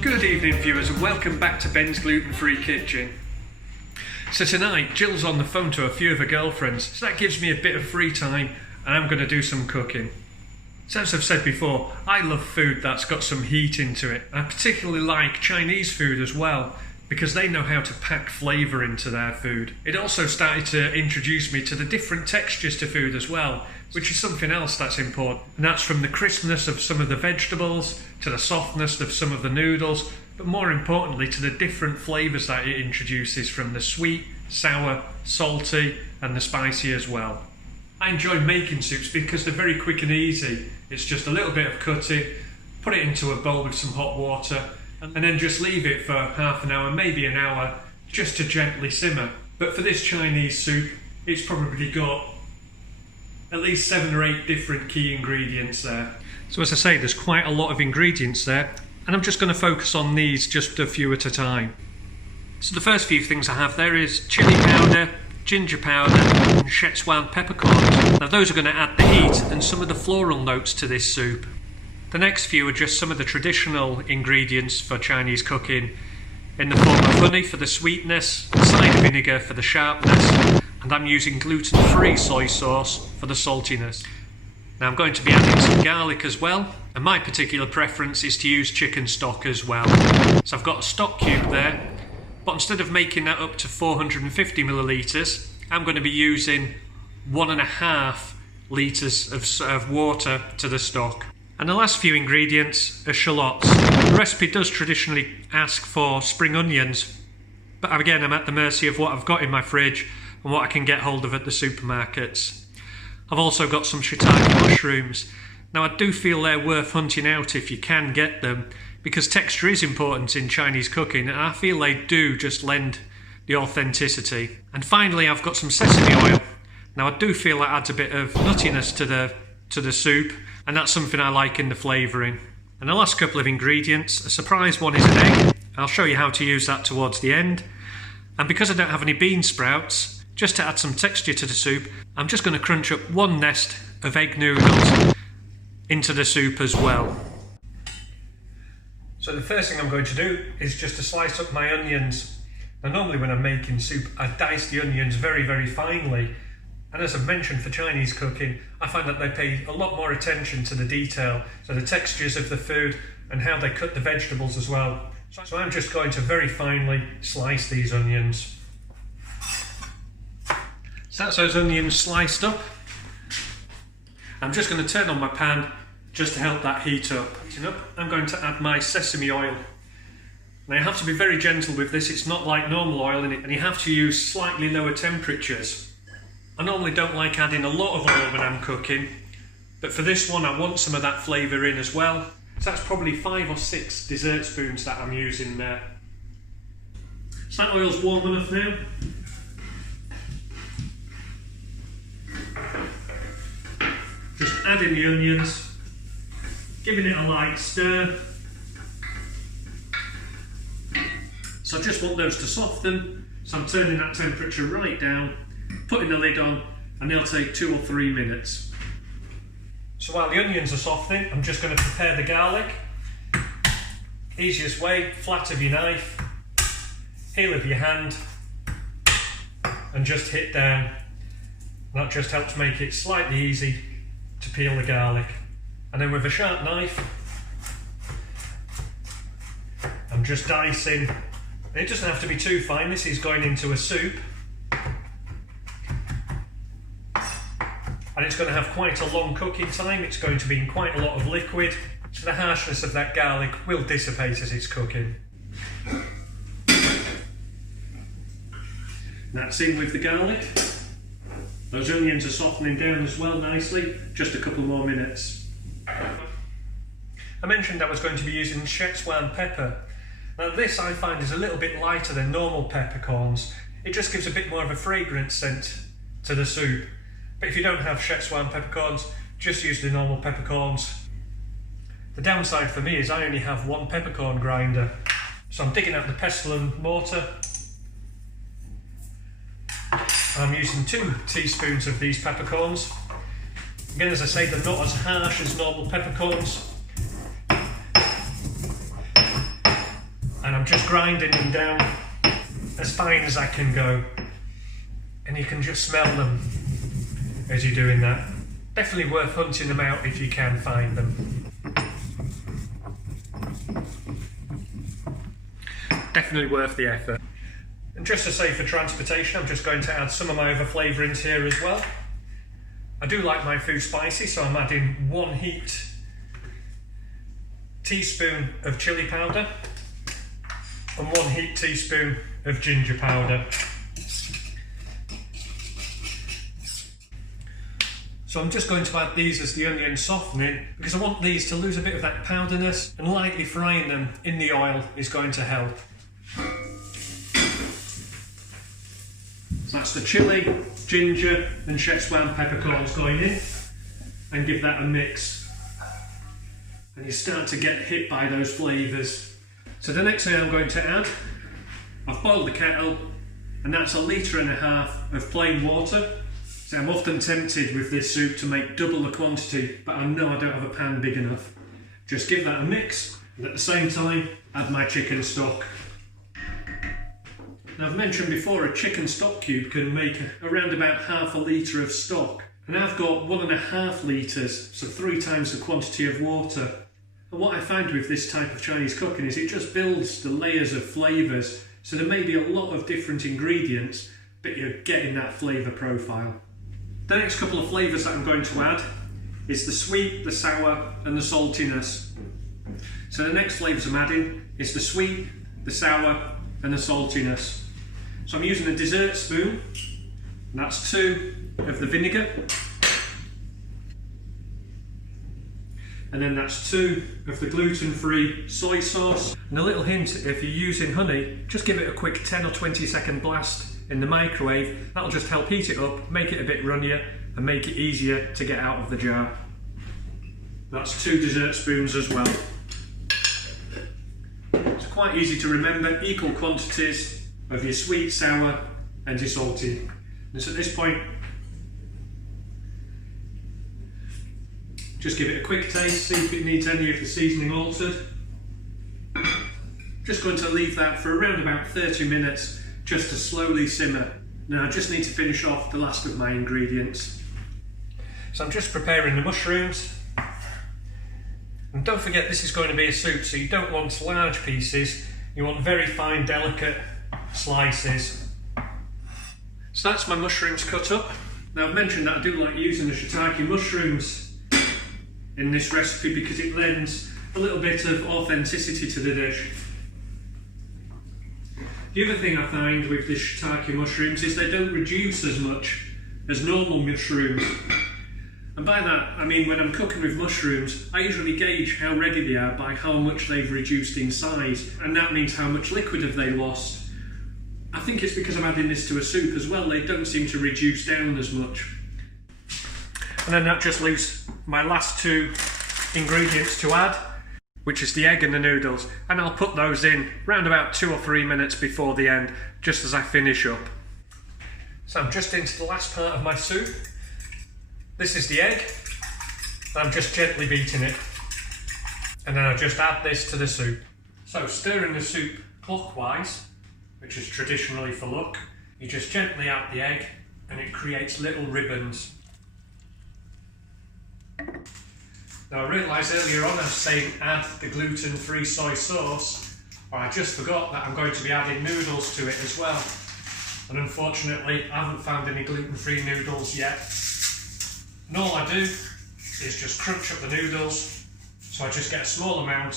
Good evening viewers and welcome back to Ben's Gluten-Free Kitchen. So tonight, Jill's on the phone to a few of her girlfriends, so that gives me a bit of free time and I'm going to do some cooking. So as I've said before, I love food that's got some heat into it. I particularly like Chinese food as well, because they know how to pack flavour into their food. It also started to introduce me to the different textures to food as well, which is something else that's important. And that's from the crispness of some of the vegetables, to the softness of some of the noodles, but more importantly to the different flavours that it introduces, from the sweet, sour, salty and the spicy as well. I enjoy making soups because they're very quick and easy. It's just a little bit of cutting, put it into a bowl with some hot water, and then just leave it for half an hour, maybe an hour, just to gently simmer. But for this Chinese soup, it's probably got at least 7 or 8 different key ingredients there. So as I say, there's quite a lot of ingredients there, and I'm just going to focus on these just a few at a time. So the first few things I have there is chili powder, ginger powder and Szechuan peppercorns. Now those are going to add the heat and some of the floral notes to this soup. The next few are just some of the traditional ingredients for Chinese cooking, in the form of honey for the sweetness, cider vinegar for the sharpness, and I'm using gluten-free soy sauce for the saltiness. Now I'm going to be adding some garlic as well, and my particular preference is to use chicken stock as well. So I've got a stock cube there, but instead of making that up to 450 millilitres, I'm going to be using 1.5 litres of water to the stock. And the last few ingredients are shallots. The recipe does traditionally ask for spring onions, but again I'm at the mercy of what I've got in my fridge and what I can get hold of at the supermarkets. I've also got some shiitake mushrooms. Now I do feel they're worth hunting out if you can get them, because texture is important in Chinese cooking and I feel they do just lend the authenticity. And finally I've got some sesame oil. Now I do feel that adds a bit of nuttiness to the soup, and that's something I like in the flavouring. And the last couple of ingredients, a surprise one is an egg. I'll show you how to use that towards the end. And because I don't have any bean sprouts, just to add some texture to the soup, I'm just going to crunch up 1 nest of egg noodles into the soup as well. So the first thing I'm going to do is just to slice up my onions. Now normally when I'm making soup, I dice the onions very, very finely. And as I've mentioned, for Chinese cooking, I find that they pay a lot more attention to the detail, so the textures of the food and how they cut the vegetables as well. So I'm just going to very finely slice these onions. So that's those onions sliced up. I'm just going to turn on my pan just to help that heat up. I'm going to add my sesame oil. Now you have to be very gentle with this, it's not like normal oil in it, and you have to use slightly lower temperatures. I normally don't like adding a lot of oil when I'm cooking, but for this one I want some of that flavour in as well. So that's probably 5 or 6 dessert spoons that I'm using there. So that oil's warm enough now. Just adding the onions, giving it a light stir. So I just want those to soften, so I'm turning that temperature right down, putting the lid on, and they'll take 2 or 3 minutes. So while the onions are softening, I'm just going to prepare the garlic. Easiest way, flat of your knife, heel of your hand, and just hit down. That just helps make it slightly easy to peel the garlic. And then with a sharp knife, I'm just dicing. And it doesn't have to be too fine, this is going into a soup. And it's going to have quite a long cooking time, it's going to be in quite a lot of liquid, so the harshness of that garlic will dissipate as it's cooking. That's in with the garlic. Those onions are softening down as well nicely, just a couple more minutes. I mentioned I was going to be using Szechuan pepper. Now this I find is a little bit lighter than normal peppercorns. It just gives a bit more of a fragrant scent to the soup. But if you don't have Szechuan peppercorns, just use the normal peppercorns. The downside for me is I only have 1 peppercorn grinder. So I'm digging out the pestle and mortar. I'm using 2 teaspoons of these peppercorns. Again, as I say, they're not as harsh as normal peppercorns. just grinding them down as fine as I can go. And you can just smell them as you're doing that. Definitely worth hunting them out if you can find them. Definitely worth the effort. And just to say for transportation, I'm just going to add some of my other flavourings here as well. I do like my food spicy, so I'm adding 1 heaped teaspoon of chilli powder and 1 heaped teaspoon of ginger powder. So I'm just going to add these as the onion softening because I want these to lose a bit of that powderiness, and lightly frying them in the oil is going to help. So that's the chilli, ginger and Szechuan peppercorns going in, and give that a mix. And you start to get hit by those flavours. So the next thing I'm going to add, I've boiled the kettle, and that's 1.5 litres of plain water. So I'm often tempted with this soup to make double the quantity, but I know I don't have a pan big enough. Just give that a mix, and at the same time add my chicken stock. Now I've mentioned before a chicken stock cube can make around about 1/2 litre of stock, and I've got 1.5 litres, so 3 times the quantity of water. And what I find with this type of Chinese cooking is it just builds the layers of flavours, so there may be a lot of different ingredients, but you're getting that flavour profile. The next couple of flavours that I'm going to add is the sweet, the sour and the saltiness. So the next flavours I'm adding is the sweet, the sour and the saltiness. So I'm using a dessert spoon, and that's 2 of the vinegar, and then that's 2 of the gluten-free soy sauce. And a little hint, if you're using honey, just give it a quick 10 or 20 second blast in the microwave. That'll just help heat it up, make it a bit runnier and make it easier to get out of the jar. That's 2 dessert spoons as well. It's quite easy to remember, equal quantities of your sweet, sour and your salty. And so at this point, just give it a quick taste, see if it needs any of the seasoning altered. Just going to leave that for around about 30 minutes just to slowly simmer. Now I just need to finish off the last of my ingredients. So I'm just preparing the mushrooms. And don't forget, this is going to be a soup, so you don't want large pieces, you want very fine, delicate slices. So that's my mushrooms cut up. Now I've mentioned that I do like using the shiitake mushrooms in this recipe because it lends a little bit of authenticity to the dish. The other thing I find with the shiitake mushrooms is they don't reduce as much as normal mushrooms. And by that, I mean when I'm cooking with mushrooms, I usually gauge how ready they are by how much they've reduced in size, and that means how much liquid have they lost. I think it's because I'm adding this to a soup as well, they don't seem to reduce down as much. And then that just leaves my last 2 ingredients to add, which is the egg and the noodles, and I'll put those in round about 2 or 3 minutes before the end, just as I finish up. So I'm just into the last part of my soup. This is the egg, and I'm just gently beating it, and then I just add this to the soup. So stirring the soup clockwise, which is traditionally for luck, you just gently add the egg and it creates little ribbons. Now I realised earlier on I was saying add the gluten-free soy sauce, or I just forgot that I'm going to be adding noodles to it as well. And unfortunately I haven't found any gluten-free noodles yet. And all I do is just crunch up the noodles, so I just get a small amount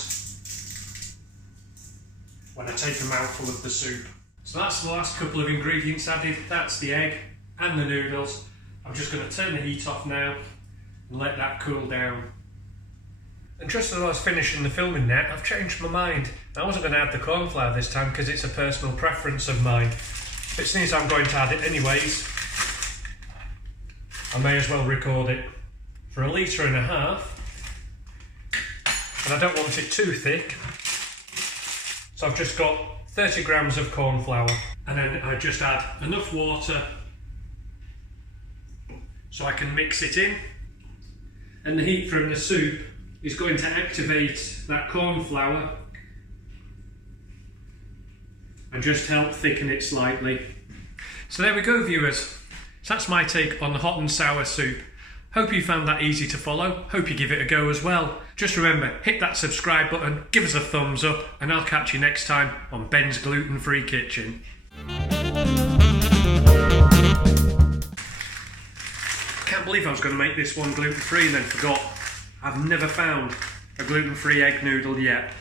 when I take a mouthful of the soup. So that's the last couple of ingredients added. That's the egg and the noodles. I'm just going to turn the heat off now and let that cool down. And just as I was finishing the filming net, I've changed my mind. I wasn't going to add the corn flour this time because it's a personal preference of mine. But since I'm going to add it anyways, I may as well record it. For 1.5 litres, and I don't want it too thick, so I've just got 30 grams of corn flour, and then I just add enough water so I can mix it in, and the heat from the soup is going to activate that corn flour and just help thicken it slightly. So there we go, viewers. So that's my take on the hot and sour soup. Hope you found that easy to follow. Hope you give it a go as well. Just remember, hit that subscribe button, give us a thumbs up, and I'll catch you next time on Ben's Gluten-Free Kitchen. Can't believe I was going to make this one gluten-free and then forgot. I've never found a gluten-free egg noodle yet.